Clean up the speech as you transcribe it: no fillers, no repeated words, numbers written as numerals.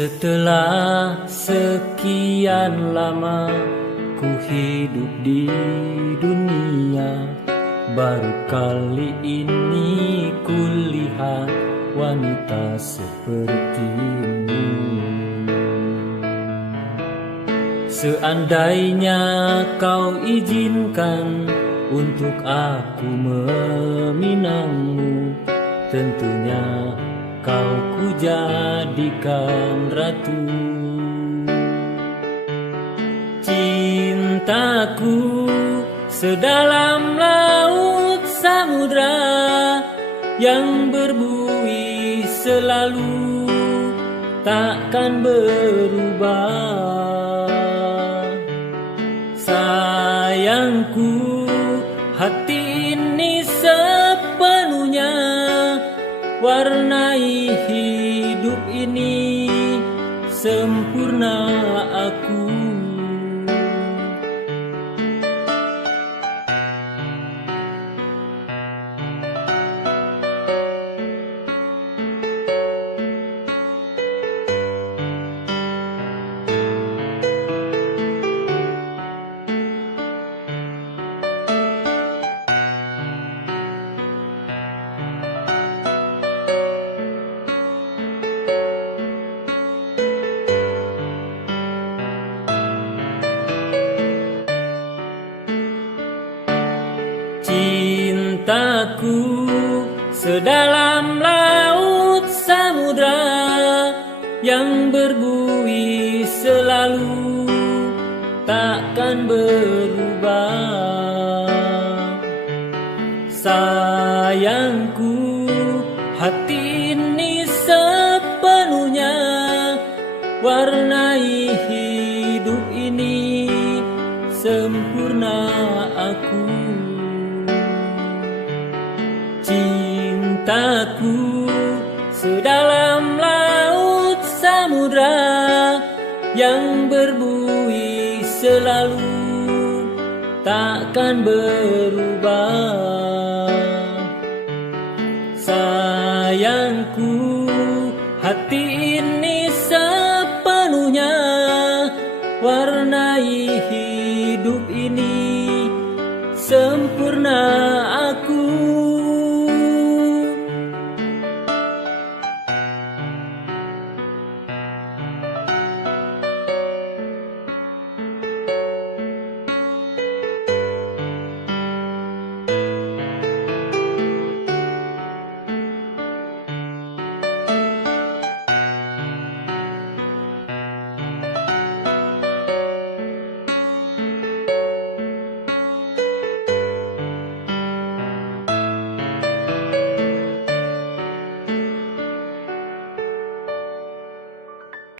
Setelah sekian lama ku hidup di dunia, baru kali ini ku lihat wanita sepertimu. Seandainya kau izinkan untuk aku meminangmu, tentunya kau ku jadikan ratu. Cintaku sedalam laut samudra, yang berbuih selalu takkan berubah. Sayangku, hati ini sepenuhnya warnai hidup ini, sempurna aku. Cintaku sedalam laut samudra, yang berbuih selalu takkan berubah. Sayangku, hati ini sepenuhnya warnai hidup ini, sempurna aku. Cintaku sedalam laut samudra, yang berbuih selalu takkan berubah. Sayangku, hati ini sepenuhnya warnai hidup ini, sempurna